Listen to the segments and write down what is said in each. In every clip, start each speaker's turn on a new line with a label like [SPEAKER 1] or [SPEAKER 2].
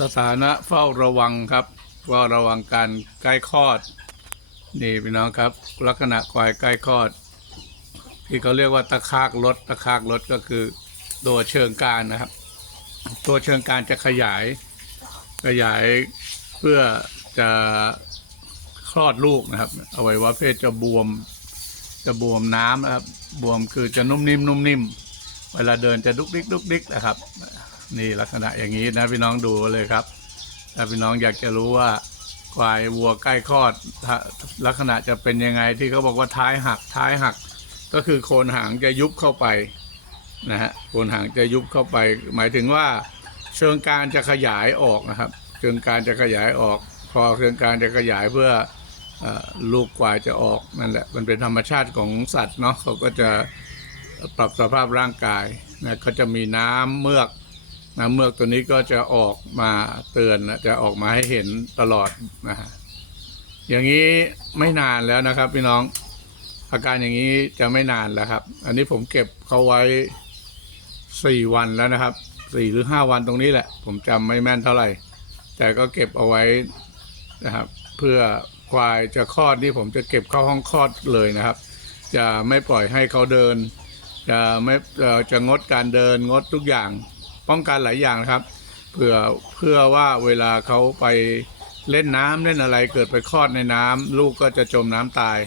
[SPEAKER 1] สถานะเฝ้าระวังครับเฝ้าระวังการใกล้คลอด นี่พี่น้องครับ ลักษณะควายใกล้คลอด ที่เขาเรียกว่าตะคากรถตะคากรถก็คือตัวเชิงการนะครับ ตัวเชิงการจะขยาย ขยายเพื่อจะคลอดลูกนะครับอวัยวะเพศจะบวม จะบวมน้ำนะครับ บวมคือจะนุ่มนิ่มนุ่มนิ่ม เวลาเดินจะดุกดิกดุกดิกนะครับ นี่ลักษณะอย่างนี้นะพี่น้องดูเลยครับ ถ้าพี่น้องอยากจะรู้ว่าควายวัวใกล้คลอดลักษณะจะเป็นยังไงที่เขาบอกว่าท้ายหักท้ายหัก ก็คือโคนหางจะยุบเข้าไปนะฮะโคนหางจะยุบเข้าไป หมายถึงว่าเชิงการจะขยายออกนะครับ เชิงการจะขยายออก พอเชิงการจะขยายเพื่อออลูกควายจะออกนั่นแหละมันเป็นธรรมชาติของสัตว์เนาะเขาก็จะปรับสภาพร่างกายนะเขาจะมีน้ำเมือก น้ำเมือกตัวนี้ก็จะออกมาเตือนนะจะออกมาให้เห็นตลอดนะฮะอย่างนี้ไม่นานแล้วนะครับ พี่น้องอาการอย่างนี้จะไม่นานแล้วครับ อันนี้ผมเก็บเขาไว้สี่วันแล้วนะครับสี่หรือห้าวันตรงนี้แหละ ผมจำไม่แม่นเท่าไหร่ แต่ก็เก็บเอาไว้นะครับ เพื่อควายจะคลอดนี่ผมจะเก็บเข้าห้องคลอดเลยนะครับ จะไม่ปล่อยให้เขาเดิน จะไม่จะงดการเดินงดทุกอย่าง ป้องกันหลายอย่างนะครับเพื่อเพื่อว่าเวลาเขาไปเล่นน้ำเล่นอะไรเกิดไปคลอดในน้ำลูกก็จะจมน้ำตาย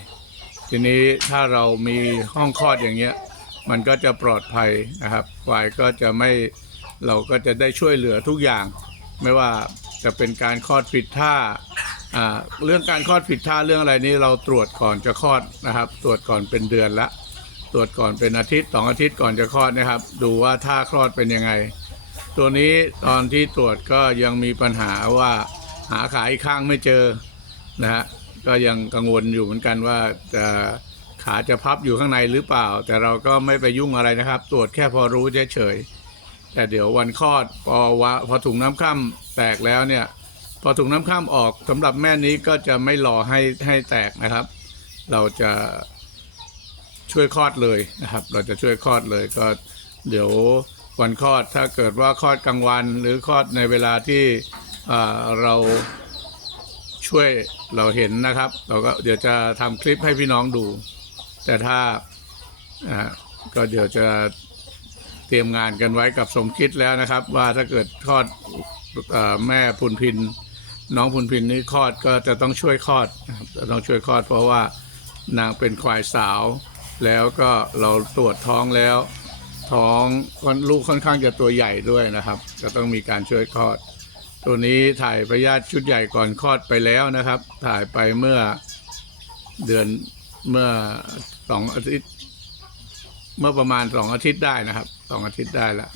[SPEAKER 1] ทีนี้ถ้าเรามีห้องคลอดอย่างเงี้ย มันก็จะปลอดภัยนะครับควายก็จะไม่เราก็จะได้ช่วยเหลือทุกอย่าง ไม่ว่าจะเป็นการคลอดผิดท่าเรื่องการคลอดผิดท่าเรื่องอะไรนี้เราตรวจก่อนจะคลอดนะครับ ตรวจก่อนเป็นเดือนละ ตรวจก่อนเป็นอาทิตย์สองอาทิตย์ก่อนจะคลอดนะครับ ดูว่าท่าคลอดเป็นยังไง ตัวนี้ตอนที่ตรวจก็ยังมีปัญหาว่าหาขาอีกข้างไม่เจอนะฮะก็ยังกังวลอยู่เหมือนกันว่าจะขาจะพับอยู่ข้างในหรือเปล่า แต่เราก็ไม่ไปยุ่งอะไรนะครับ ตรวจแค่พอรู้เฉยๆแต่เดี๋ยววันคลอดพอวะพอถุงน้ำค่ำแตกแล้วเนี่ย พอถุงน้ำค่ำออกสำหรับแม่นี้ก็จะไม่รอให้ให้แตกนะครับ เราจะช่วยคลอดเลยนะครับ เราจะช่วยคลอดเลยก็เดี๋ยว วันคลอด ถ้าเกิดว่าคลอดกลางวัน หรือคลอดในเวลาที่เราช่วยเราเห็นนะครับ เราก็เดี๋ยวจะทำคลิปให้พี่น้องดู แต่ถ้าก็เดี๋ยวจะเตรียมงานกันไว้กับสมคิดแล้วนะครับ ว่าถ้าเกิดคลอดอแม่พุนพิน น้องพุนพินนี่คลอดก็จะต้องช่วยคลอดจะต้องช่วยคลอด เพราะว่านางเป็นควายสาว แล้วก็เราตรวจท้องแล้ว ท้องลูกค่อนข้างจะตัวใหญ่ด้วยนะครับจะต้องมีการช่วยคลอด ตัวนี้ถ่ายพยาธิชุดใหญ่ก่อนคลอดไปแล้วนะครับ ถ่ายไปเมื่อเดือนเมื่อสองอาทิตย์ เมื่อประมาณสองอาทิตย์ได้นะครับสองอาทิตย์ได้แล้ว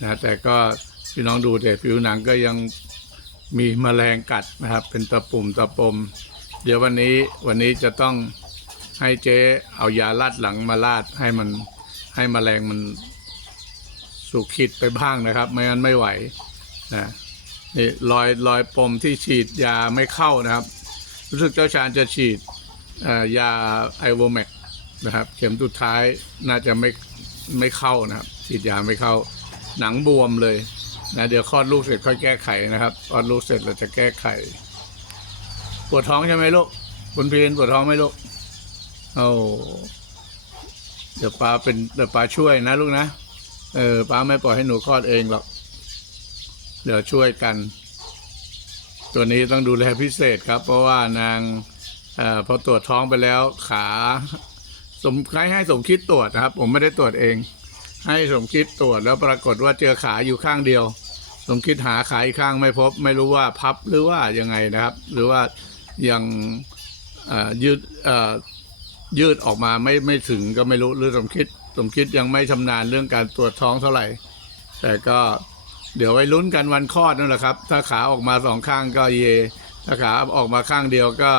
[SPEAKER 1] นะแต่ก็พี่น้องดูแต่ผิวหนังก็ยังมีแมลงกัดนะครับ เป็นตะปุ่มตะปม เดี๋ยววันนี้วันนี้จะต้องให้เจ๊เอายาลาดหลังมาลาดให้มัน ให้แมลงมันสุกขิดไปบ้างนะครับ ไม่งั้นไม่ไหวนะนี่รอยรอยปมที่ฉีดยาไม่เข้านะครับ รู้สึกเจ้าชาญจะฉีดยาไอโวแมกนะครับ เข็มสุดท้ายน่าจะไม่ไม่เข้านะครับ ฉีดยาไม่เข้า หนังบวมเลยนะเดี๋ยวคลอดลูกเสร็จค่อยแก้ไขนะครับคลอดลูกเสร็จเราจะแก้ไข ปวดท้องใช่ไหมลูกคุณพีนปวดท้องไหมลูกเอา เดี๋ยวป้าเป็นเดี๋ยวป้าช่วยนะลูกนะ เออป้าไม่ปล่อยให้หนูคลอดเองหรอก เดี๋ยวช่วยกัน ตัวนี้ต้องดูแลพิเศษครับ เพราะว่านางเอ่อพอตรวจท้องไปแล้วขาสมให้ให้สมคิดตรวจนะครับ ผมไม่ได้ตรวจเอง ให้สมคิดตรวจแล้วปรากฏว่าเจอขาอยู่ข้างเดียว สมคิดหาขาอีกข้างไม่พบ ไม่รู้ว่าพับหรือว่ายังไงนะครับ หรือว่ายังยืดเอ่อ ยืดออกมาไม่ไม่ถึงก็ไม่รู้หรือสมคิดสมคิดยังไม่ชำนาญเรื่องการตรวจท้องเท่าไหร่ แต่ก็เดี๋ยวไว้ลุ้นกันวันคลอดนั่นแหละครับ ถ้าขาออกมาสองข้างก็เย ถ้าขาออกมาข้างเดียวก็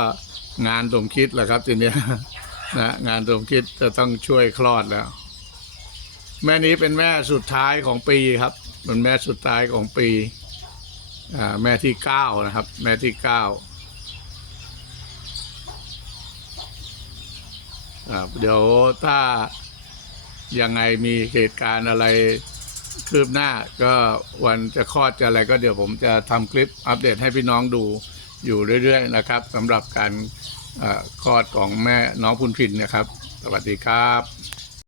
[SPEAKER 1] งานสมคิดแหละครับทีเนี้ยนะงานสมคิดจะต้องช่วยคลอดแล้ว แม่นี้เป็นแม่สุดท้ายของปีครับเป็นแม่สุดท้ายของปีแม่ที่เก้านะครับ แม่ที่เก้าอ่า เดี๋ยวถ้ายังไงมีเหตุการณ์อะไรคืบหน้าก็วันจะคลอดจะอะไรก็เดี๋ยวผมจะทำคลิปอัปเดตให้พี่น้องดูอยู่เรื่อยๆนะครับสำหรับการคลอดของแม่น้องพุนพินนะครับ สวัสดีครับ